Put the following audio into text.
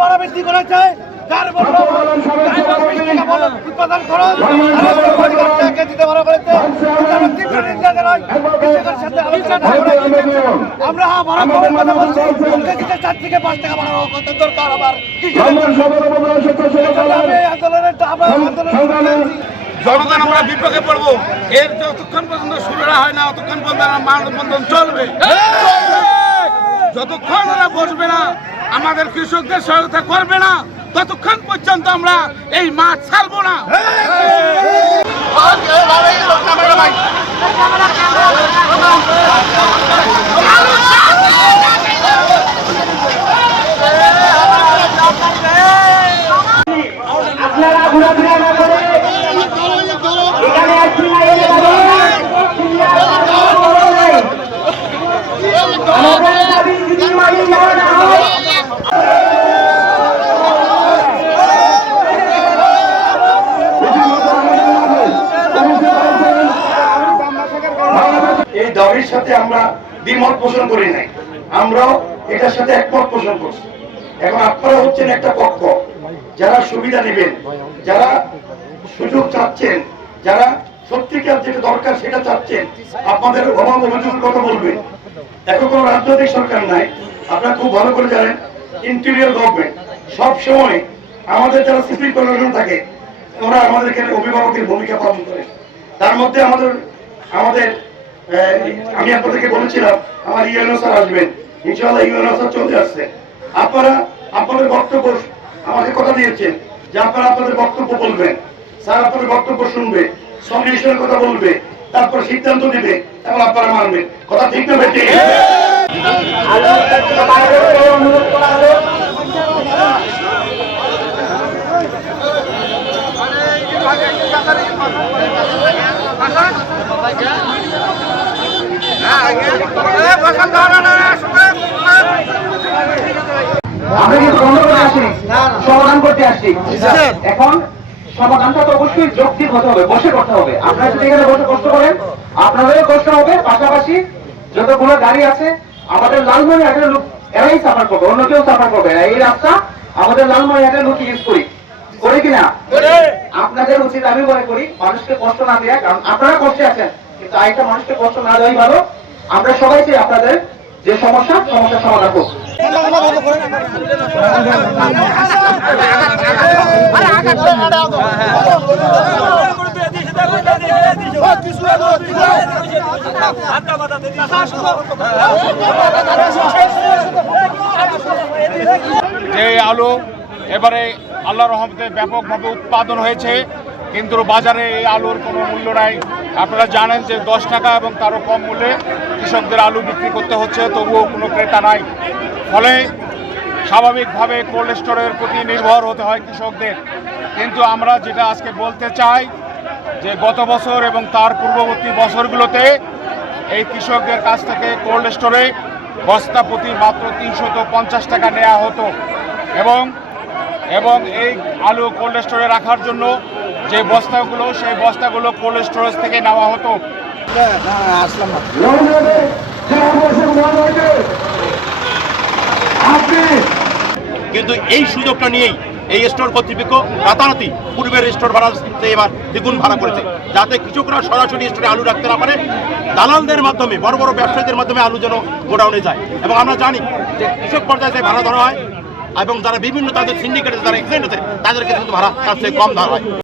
ভাড়া বৃদ্ধি করেছে, যার উৎপাদন খরচ দিতে ভাড়া করেছে। আমরা ভাড়া কমের কথা বলছি, 4 থেকে 5 টাকা ভাড়া কত দরকার। আবার জনগণ আমরা বিপক্ষে পড়বো। এর যতক্ষণ পর্যন্ত শুরু হয় না ততক্ষণ পর্যন্ত মানববন্ধন চলবে। যতক্ষণ ওরা বসবে না, আমাদের কৃষকদের সহায়তা করবে না, ততক্ষণ পর্যন্ত আমরা এই মাঠ ছাড়বো না। আপনারা ঘোরাফেরা না করে এখানে আসছি না, আমাদের দাবি যদি মানি না হয় এই দাবির সাথে আমরা দ্বিমত পোষণ করি নাই, আমরাও এটার সাথে একমত পোষণ করছি। এখন আপনারা হচ্ছেন একটা পক্ষ, যারা সুবিধা নেবেন, যারা সুযোগ চাচ্ছেন, যারা সত্যিকার যেটা দরকার সেটা চাচ্ছেন, আপনাদের অভাব অভিযোগের কথা বলবেন। এখন কোন রাজনৈতিক সরকার নাই, আপনারা খুব ভালো করে জানেন। ইন্টেরিয়র গভর্নমেন্ট সব সময় আমাদের যারা সিটি কর্পোরেশন থাকে ওরা আমাদের এখানে অভিভাবকের ভূমিকা পালন করে। তার মধ্যে আমাদের আমি আপনাদেরকে বলেছিলাম আমার ইউএনও স্যার আসবেন, ইনশাআল্লাহ ইউএনও স্যার চলে আসছে। আপনারা আপনাদের বক্তব্য আমাকে কথা দিয়েছেন যে আপনারা আপনাদের বক্তব্য বলবেন, স্যার আপনাদের বক্তব্য শুনবে, সলিউশনের কথা বলবে, তারপর সিদ্ধান্ত দিবে এবং আপনারা মানবেন। কথা ঠিক না বেঠিক? আমরা কিন্তু বন্ধ করে আসি, সমাধান করতে আসছি। এখন সমাধানটা তো অবশ্যই যৌক্তিক হতে হবে, বসে করতে হবে। আপনারা যদি এখানে বসে কষ্ট করেন আপনাদেরও কষ্ট হবে, পাশাপাশি যতগুলো গাড়ি আছে আমাদের লালমনিরহাটের লোক এরাই সাফার করবে, অন্য কেউ সাফার করবে না। এই রাস্তা আমাদের লালমনিরহাটের লোক ইউজ করি কিনা? আপনাদের উচিত আমি মনে করি মানুষকে কষ্ট না দেওয়া, কারণ আপনারা কষ্টে আছেন, কিন্তু আরেকটা মানুষকে কষ্ট না দেওয়াই ভালো। আমরা সবাই চাই আপনাদের যে সমস্যার সমাধান হোক। যে আলু এবারে আল্লাহর রহমতে ব্যাপকভাবে উৎপাদন হয়েছে, কিন্তু বাজারে এই আলুর কোনো মূল্য নাই। আপনারা জানেন যে 10 টাকা এবং তারও কম মূল্যে কৃষকদের আলু বিক্রি করতে হচ্ছে, তবুও কোনো ক্রেতা নাই। ফলে স্বাভাবিকভাবে কোল্ড স্টোরের প্রতি নির্ভর হতে হয় কৃষকদের। কিন্তু আমরা যেটা আজকে বলতে চাই যে গত বছর এবং তার পূর্ববর্তী বছরগুলোতে এই কৃষকদের কাছ থেকে কোল্ড স্টোরে বস্তা প্রতি মাত্র 350 টাকা নেওয়া হতো, এবং এই আলু কোল্ড স্টোরে রাখার জন্য যে বস্তাগুলো, সেই বস্তাগুলো কোল্ড স্টোরেজ থেকে নেওয়া হতো। কিন্তু এই সুযোগটা নিয়েই এই স্টোর কর্তৃপক্ষ রাতারাতি পূর্বের স্টোর ভাড়া এবার দ্বিগুণ ভাড়া করেছে, যাতে কৃষকরা সরাসরি স্টোরে আলু রাখতে না পারে, দালালদের মাধ্যমে, বড় বড় ব্যবসায়ীদের মাধ্যমে আলু যেন গোডাউনে যায়। এবং আমরা জানি যে কৃষক পর্যায়ে যে ভাড়া ধরা হয় এবং যারা বিভিন্ন তাদের সিন্ডিকেটে যারা এক্সিডেন্ট আছে তাদেরকে কিন্তু ভাড়া তার চেয়ে কম ধরা হয়।